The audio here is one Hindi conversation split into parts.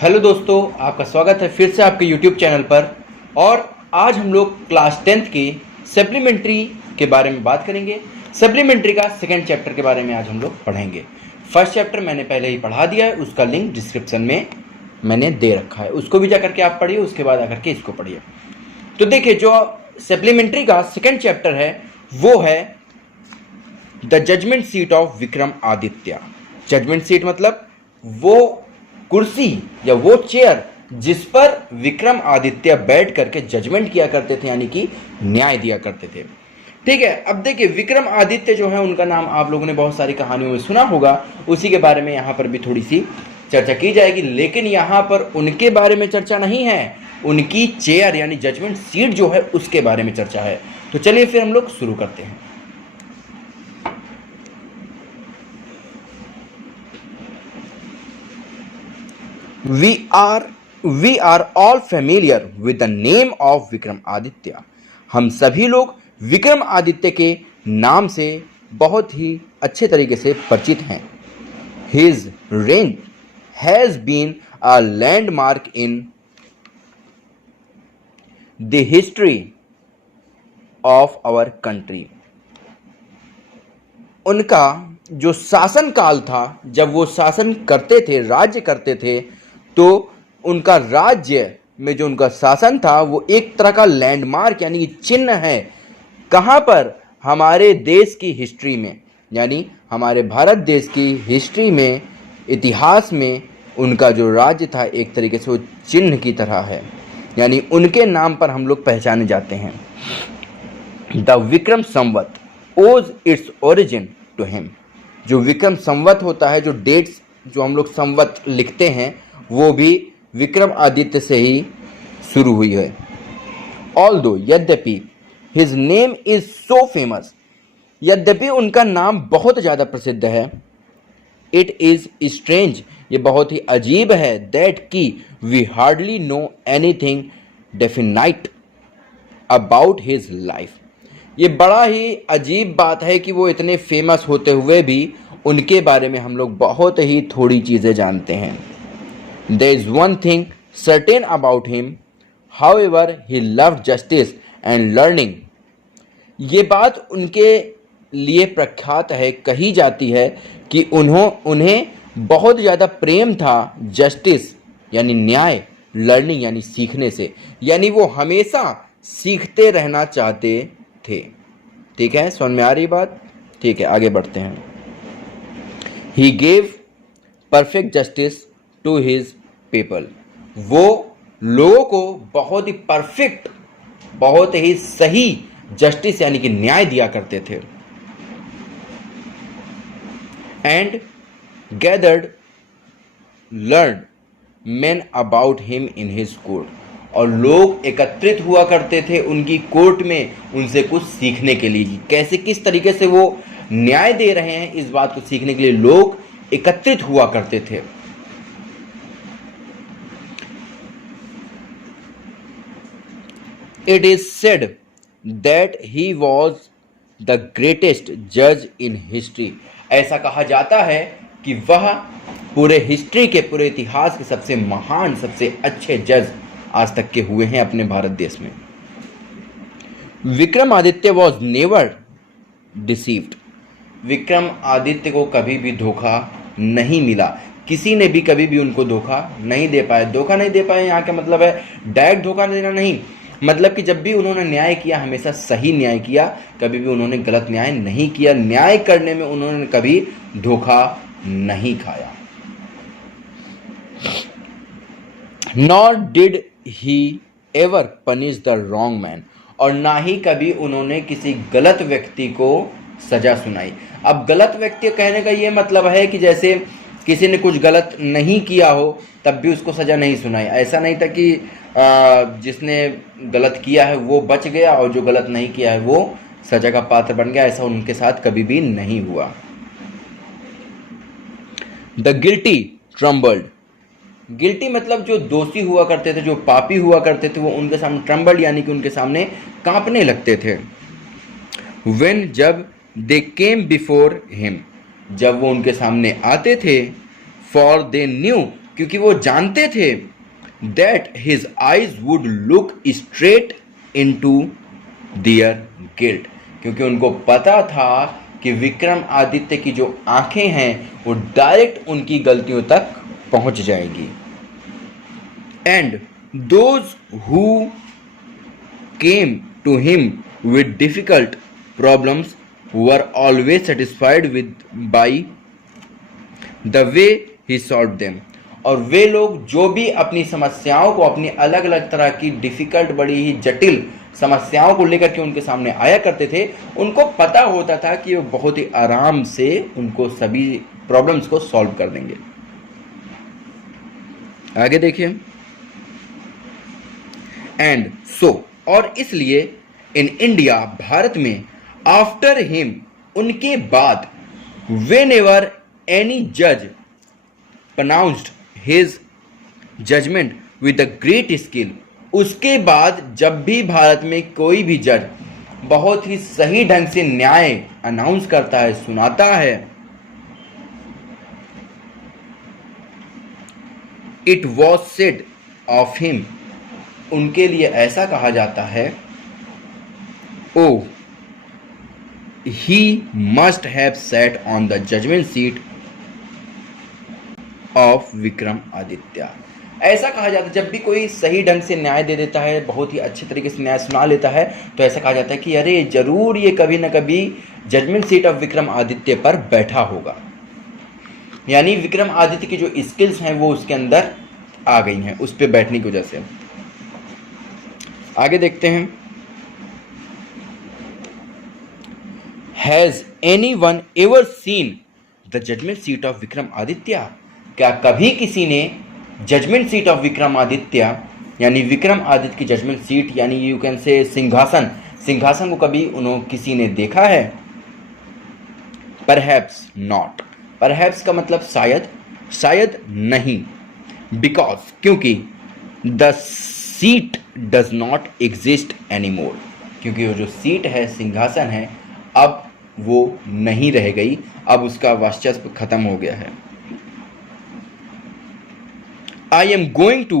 हेलो दोस्तों, आपका स्वागत है फिर से आपके यूट्यूब चैनल पर। और आज हम लोग क्लास 10th की सप्लीमेंट्री के बारे में बात करेंगे। सप्लीमेंट्री का सेकंड चैप्टर के बारे में आज हम लोग पढ़ेंगे। फर्स्ट चैप्टर मैंने पहले ही पढ़ा दिया है, उसका लिंक डिस्क्रिप्शन में मैंने दे रखा है, उसको भी जा करके आप पढ़िए, उसके बाद आकर के इसको पढ़िए। तो देखिए, जो सप्लीमेंट्री का सेकंड चैप्टर है वो है the judgement seat of Vikram Aditya. Judgment seat मतलब वो कुर्सी या वो चेयर जिस पर विक्रम आदित्य बैठ करके जजमेंट किया करते थे, यानी कि न्याय दिया करते थे। ठीक है, अब देखिए विक्रम आदित्य जो है, उनका नाम आप लोगों ने बहुत सारी कहानियों में सुना होगा, उसी के बारे में यहाँ पर भी थोड़ी सी चर्चा की जाएगी। लेकिन यहाँ पर उनके बारे में चर्चा नहीं है, उनकी चेयर यानी जजमेंट सीट जो है उसके बारे में चर्चा है। तो चलिए फिर हम लोग शुरू करते हैं। We are all familiar with the name of Vikram Aditya. हम सभी लोग विक्रम आदित्य के नाम से बहुत ही अच्छे तरीके से परिचित हैं। His reign has been a landmark in the history of our country। उनका जो शासन काल था, जब वो शासन करते थे, राज्य करते थे, तो उनका राज्य में जो उनका शासन था वो एक तरह का लैंडमार्क यानी चिन्ह है। कहाँ पर? हमारे देश की हिस्ट्री में, यानी हमारे भारत देश की हिस्ट्री में, इतिहास में उनका जो राज्य था एक तरीके से वो चिन्ह की तरह है, यानी उनके नाम पर हम लोग पहचाने जाते हैं। द विक्रम संवत ओज इट्स ओरिजिन टू हिम। जो विक्रम संवत होता है, जो डेट्स जो हम लोग संवत लिखते हैं, वो भी विक्रम आदित्य से ही शुरू हुई है। ऑल्दो यद्यपि his name is so famous, यद्यपि उनका नाम बहुत ज़्यादा प्रसिद्ध है, इट इज स्ट्रेंज, ये बहुत ही अजीब है, दैट कि we hardly know anything definite about his life. ये बड़ा ही अजीब बात है कि वो इतने फेमस होते हुए भी उनके बारे में हम लोग बहुत ही थोड़ी चीज़ें जानते हैं। There is one thing certain about him, however, he loved justice and learning। ये बात उनके लिए प्रख्यात है, कही जाती है कि उन्हें बहुत ज़्यादा प्रेम था जस्टिस यानी न्याय, लर्निंग यानी सीखने से, यानी वो हमेशा सीखते रहना चाहते थे। ठीक है, समझ में आ रही बात? ठीक है, आगे बढ़ते हैं। He gave perfect justice to his people। वो लोगों को बहुत ही परफेक्ट, बहुत ही सही जस्टिस यानी कि न्याय दिया करते थे। And gathered learn main about him in his court. और लोग एकत्रित हुआ करते थे उनकी कोर्ट में, उनसे कुछ सीखने के लिए, कैसे किस तरीके से वो न्याय दे रहे हैं, इस बात को सीखने के लिए लोग एकत्रित हुआ करते थे। It is said that he was the greatest judge in history। ऐसा कहा जाता है कि वह पूरे हिस्ट्री के, पूरे इतिहास के सबसे महान, सबसे अच्छे जज आज तक के हुए हैं अपने भारत देश में। Vikram Aditya was never deceived. Vikram Aditya को कभी भी धोखा नहीं मिला, किसी ने भी कभी भी उनको धोखा नहीं दे पाए। धोखा नहीं दे पाए यहाँ का मतलब है डायरेक्ट धोखा देना नहीं, मतलब कि जब भी उन्होंने न्याय किया हमेशा सही न्याय किया, कभी भी उन्होंने गलत न्याय नहीं किया। न्याय करने में उन्होंने कभी धोखा नहीं खाया। Nor did he ever punish the wrong man. और ना ही कभी उन्होंने किसी गलत व्यक्ति को सजा सुनाई। अब गलत व्यक्ति कहने का ये मतलब है कि जैसे किसी ने कुछ गलत नहीं किया हो तब भी उसको सजा नहीं सुनाई। ऐसा नहीं था कि जिसने गलत किया है वो बच गया और जो गलत नहीं किया है वो सजा का पात्र बन गया, ऐसा उनके साथ कभी भी नहीं हुआ। The guilty trembled. गिल्टी मतलब जो दोषी हुआ करते थे, जो पापी हुआ करते थे, वो उनके सामने ट्रम्बल्ड यानी कि उनके सामने कांपने लगते थे। व्हेन जब दे केम बिफोर हिम, जब वो उनके सामने आते थे, फॉर दे न्यू क्योंकि वो जानते थे that his eyes would look straight into their guilt, क्योंकि उनको पता था कि विक्रम आदित्य की जो आंखें हैं वो डायरेक्ट उनकी गलतियों तक पहुंच जाएगी। And those who came to him with difficult problems were always satisfied with by the way he solved them. और वे लोग जो भी अपनी समस्याओं को, अपनी अलग अलग तरह की डिफिकल्ट, बड़ी ही जटिल समस्याओं को लेकर के उनके सामने आया करते थे, उनको पता होता था कि वो बहुत ही आराम से उनको सभी प्रॉब्लम्स को सॉल्व कर देंगे। आगे देखिए। एंड सो, और इसलिए इन इंडिया, भारत में, आफ्टर हिम, उनके बाद, वेन एवर एनी जज pronounced his judgment with a great skill, उसके बाद जब भी भारत में कोई भी जज बहुत ही सही ढंग से न्याय अनाउंस करता है, सुनाता है, it was said of him, उनके लिए ऐसा कहा जाता है, oh he must have sat on the judgement seat of Vikram Aditya. ऐसा कहा जाता है जब भी कोई सही ढंग से न्याय दे देता है, बहुत ही अच्छे तरीके से न्याय सुना लेता है, तो ऐसा कहा जाता है कि अरे जरूर ये कभी ना कभी judgment seat of Vikram Aditya पर बैठा होगा। यानी विक्रम आदित्य की जो स्किल्स हैं वो उसके अंदर आ गई हैं, उस पर बैठने की वजह से। आगे देखते हैं। Has anyone ever seen the judgement seat of Vikram Aditya? क्या कभी किसी ने judgment seat of Vikram Aditya, यानी विक्रम आदित्य की जजमेंट सीट, यानी यू कैन से सिंहासन को कभी किसी ने देखा है? Perhaps not. परहैप्स का मतलब शायद नहीं। बिकॉज, क्योंकि the seat does not exist any more, क्योंकि वो जो सीट है, सिंहासन है, अब वो नहीं रह गई, अब उसका वर्चस्व खत्म हो गया है। I am going to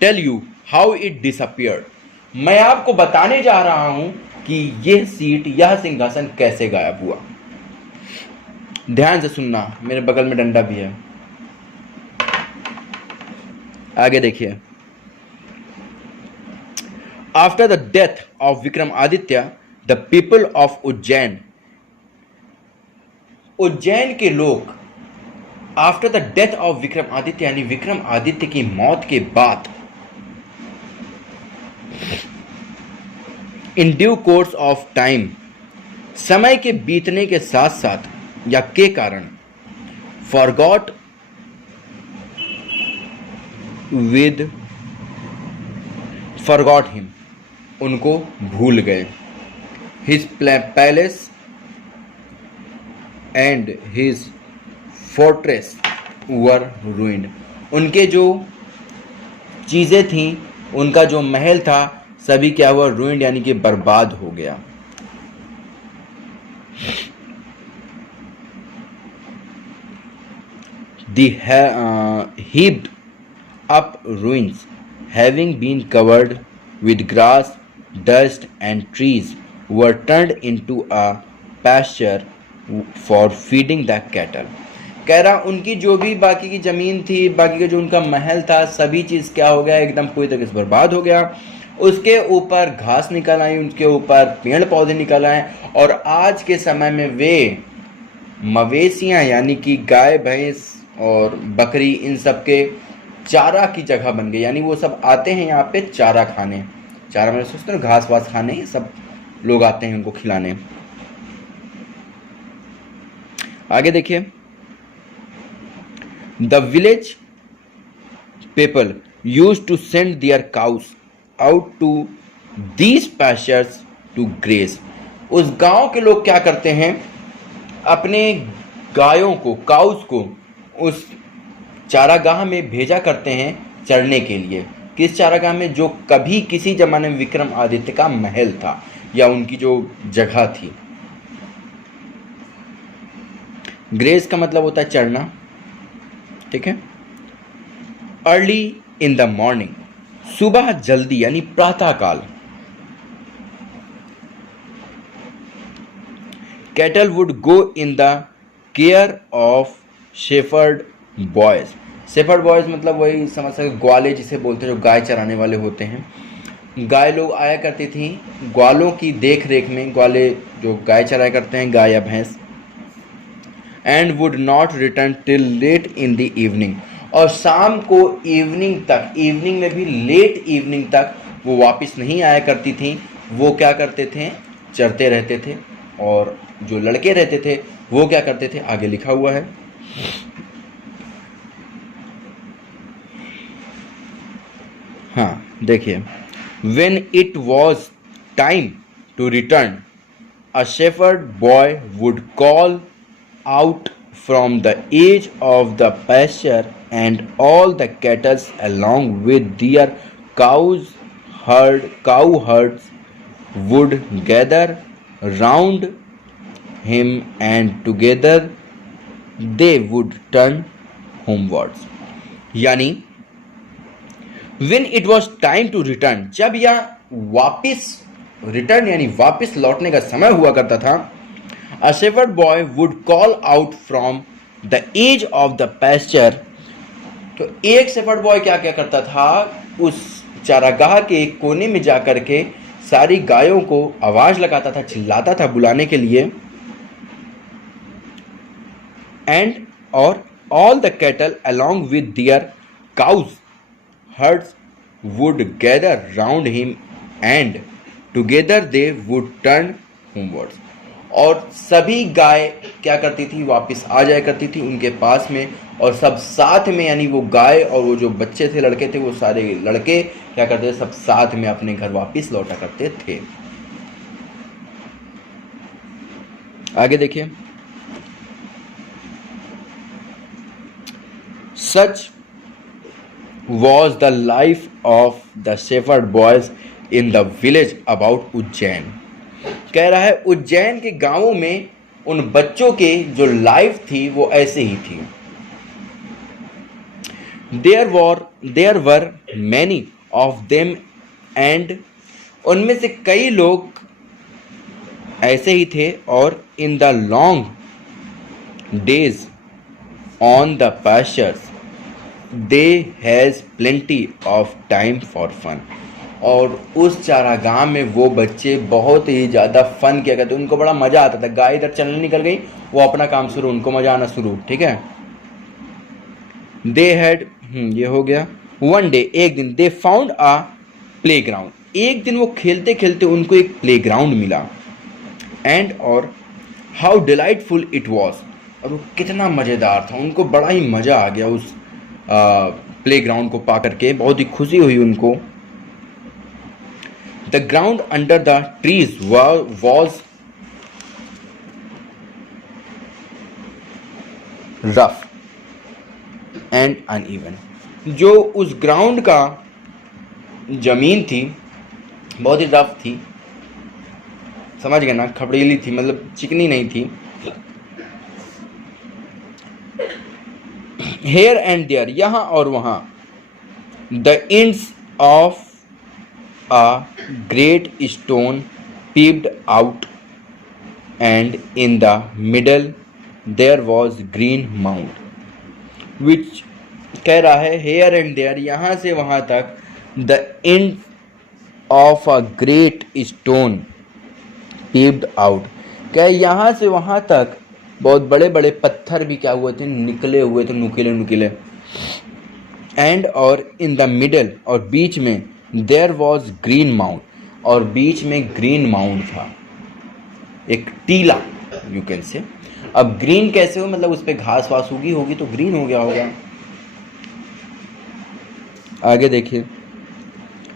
tell you how it disappeared. मैं आपको बताने जा रहा हूं कि यह सीट, यह सिंहासन कैसे गायब हुआ। ध्यान से सुनना, मेरे बगल में डंडा भी है। आगे देखिए। After the death of Vikram Aditya, the people of Ujjain, Ujjain के लोग, after the death of Vikram Aditya, यानी विक्रम आदित्य की मौत के बाद, in due course of time, समय के बीतने के साथ साथ या के कारण, फॉरगॉट हिम, उनको भूल गए। His palace and his fortress were ruined, उनके जो चीज़ें थीं, उनका जो महल था, सभी क्या हुआ? ruined, यानी कि बर्बाद हो गया। The heaped up ruins, having been covered with grass, dust and trees, were turned into a pasture for feeding the cattle. कह रहा उनकी जो भी बाकी की ज़मीन थी, बाकी का जो उनका महल था, सभी चीज़ क्या हो गया? एकदम पूरी तरह से बर्बाद हो गया। उसके ऊपर घास निकल आई, उसके ऊपर पेड़ पौधे निकल आए, और आज के समय में वे मवेशियाँ, यानी कि गाय, भैंस और बकरी, इन सब के चारा की जगह बन गई। यानी वो सब आते हैं यहाँ पे चारा खाने, चारा मैंने सोचते हैं घास वास खाने, सब लोग आते हैं उनको खिलाने। आगे देखिए। The village people used to send their cows out to these pastures to graze. उस गांव के लोग क्या करते हैं? अपने गायों को, काउस को, उस चारागाह में भेजा करते हैं चरने के लिए। किस चारागाह में? जो कभी किसी जमाने में विक्रम आदित्य का महल था या उनकी जो जगह थी। ग्रेज का मतलब होता है चरना, ठीक है। अर्ली इन द मॉर्निंग, सुबह जल्दी यानी प्रातःकाल। Cattle would go in the care of shepherd boys. Shepherd boys मतलब वही समझ सकते, ग्वाले जिसे बोलते हैं, जो गाय चराने वाले होते हैं। गाय लोग आया करती थी ग्वालों की देख रेख में, ग्वाले जो गाय चराया करते हैं, गाय या भैंस। And would not return till late in the evening, और शाम को इवनिंग तक, इवनिंग में भी लेट इवनिंग तक वो वापस नहीं आया करती थी। वो क्या करते थे, चरते रहते थे। और जो लड़के रहते थे वो क्या करते थे, आगे लिखा हुआ है। हाँ देखिए, when it was time to return, a shepherd boy would call out from the edge of the pasture, and all the cattle along with their cowherds would gather round him, and together they would turn homewards। यानी When it was time to return, जब यह वापिस रिटर्न यानी वापिस लौटने का समय हुआ करता था, a shepherd boy would call out from the edge of the pasture। तो एक शेफर्ड बॉय क्या क्या करता था, उस चारागाह के एक कोने में जाकर के सारी गायों को आवाज लगाता था, चिल्लाता था बुलाने के लिए। एंड और all the cattle along with their cows herds would gather round him, and together they would turn homewards। और सभी गाय क्या करती थी, वापस आ जाया करती थी उनके पास में, और सब साथ में, यानी वो गाय और वो जो बच्चे थे, लड़के थे, वो सारे लड़के क्या करते थे, सब साथ में अपने घर वापस लौटा करते थे। आगे देखिए, सच was the life of the shepherd boys in the village about Ujjain. कह रहा है उज्जैन के गांवों में उन बच्चों के जो लाइफ थी वो ऐसे ही थी। there were many of them, and उनमें से कई लोग ऐसे ही थे। और in the long days on the pastures they has plenty of time for fun। और उस चारागाह में वो बच्चे बहुत ही ज़्यादा फन किया करते, उनको बड़ा मज़ा आता था। गाय इधर चलने निकल गई, वो अपना काम शुरू, उनको मज़ा आना शुरू, ठीक है। दे हैड, ये हो गया। वन डे, एक दिन, they found a play ground, एक दिन वो खेलते खेलते उनको एक प्ले ग्राउंड मिला। एंड और हाउ डिलाइटफुल इट वॉज, और वो कितना मज़ेदार था, उनको बड़ा ही मज़ा आ गया उस प्ले ग्राउंड को पा करके, बहुत ही खुशी हुई उनको। The ground under the trees was rough and uneven, जो उस ग्राउंड का जमीन थी बहुत ही रफ थी, समझ गए ना, खबरीली थी, मतलब चिकनी नहीं थी। हेयर एंड देयर, यहाँ और वहाँ। The ends of a great stone peeped out, and in the middle there was green mound. Which कह रहा है हेयर एंड देयर, यहाँ से वहाँ तक। The end of a great stone peeped out, क्या यहाँ से वहाँ तक बहुत बड़े बड़े पत्थर भी क्या हुए थे, निकले हुए थे, नुकीले नुकीले। एंड और इन द मिडल, और बीच में, देयर वॉज ग्रीन माउंट, और बीच में ग्रीन माउंट था, एक टीला यू कैन से। अब ग्रीन कैसे हो, मतलब उस पर घास वास उगी होगी तो ग्रीन हो गया होगा। आगे देखिए,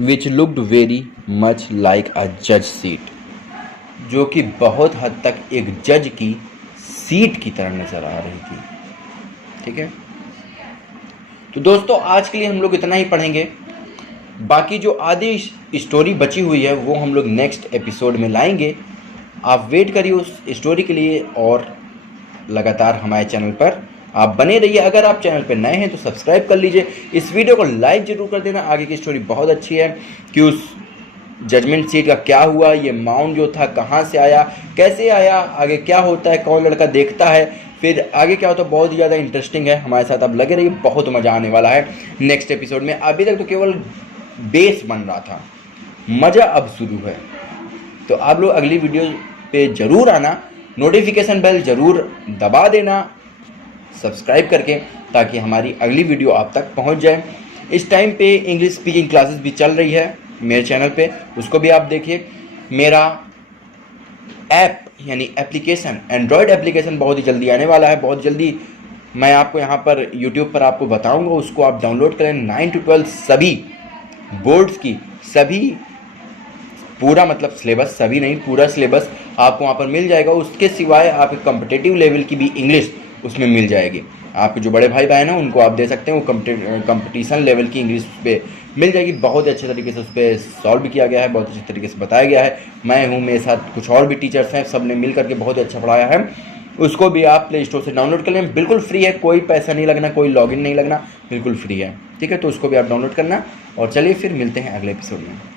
which looked very much like a जज सीट, जो कि बहुत हद तक एक जज की सीट की तरह नजर आ रही थी, ठीक है। तो दोस्तों आज के लिए हम लोग इतना ही पढ़ेंगे, बाकी जो आधी स्टोरी बची हुई है वो हम लोग नेक्स्ट एपिसोड में लाएंगे। आप वेट करिए उस स्टोरी के लिए और लगातार हमारे चैनल पर आप बने रहिए। अगर आप चैनल पर नए हैं तो सब्सक्राइब कर लीजिए, इस वीडियो को लाइक जरूर कर देना। आगे की स्टोरी बहुत अच्छी है कि उस जजमेंट सीट का क्या हुआ, ये माउंट जो था कहाँ से आया, कैसे आया, आगे क्या होता है, कौन लड़का देखता है, फिर आगे क्या होता है, बहुत ही ज़्यादा इंटरेस्टिंग है। हमारे साथ अब लगे रहिए, बहुत मज़ा आने वाला है नेक्स्ट एपिसोड में। अभी तक तो केवल बेस बन रहा था, मज़ा अब शुरू है। तो आप लोग अगली वीडियो पे ज़रूर आना, नोटिफिकेशन बेल ज़रूर दबा देना सब्सक्राइब करके, ताकि हमारी अगली वीडियो आप तक पहुंच जाए। इस टाइम पे इंग्लिश स्पीकिंग क्लासेस भी चल रही है मेरे चैनल पे, उसको भी आप देखिए। मेरा ऐप यानी एप्लीकेशन, एंड्रॉयड एप्लीकेशन बहुत ही जल्दी आने वाला है, बहुत जल्दी मैं आपको यहाँ पर यूट्यूब पर आपको बताऊँगा, उसको आप डाउनलोड करें। 9 to 12 सभी बोर्ड्स की सभी पूरा मतलब सिलेबस, सभी नहीं पूरा सिलेबस आपको वहाँ पर मिल जाएगा। उसके सिवाय आपके कॉम्पिटिटिव लेवल की भी इंग्लिश उसमें मिल जाएगी। आपके जो बड़े भाई बहन हैं उनको आप दे सकते हैं, वो कंपटीशन लेवल की इंग्लिश पे मिल जाएगी। बहुत ही अच्छे तरीके से उस पर सॉल्व भी किया गया है, बहुत अच्छे तरीके से बताया गया है। मैं हूँ, मेरे साथ कुछ और भी टीचर्स हैं, सब ने मिल करके बहुत ही अच्छा पढ़ाया है। उसको भी आप प्ले स्टोर से डाउनलोड कर लें, बिल्कुल फ्री है, कोई पैसा नहीं लगना, कोई लॉगिन नहीं लगना, बिल्कुल फ्री है। ठीक है, तो उसको भी आप डाउनलोड करना। और चलिए फिर मिलते हैं अगले एपिसोड में।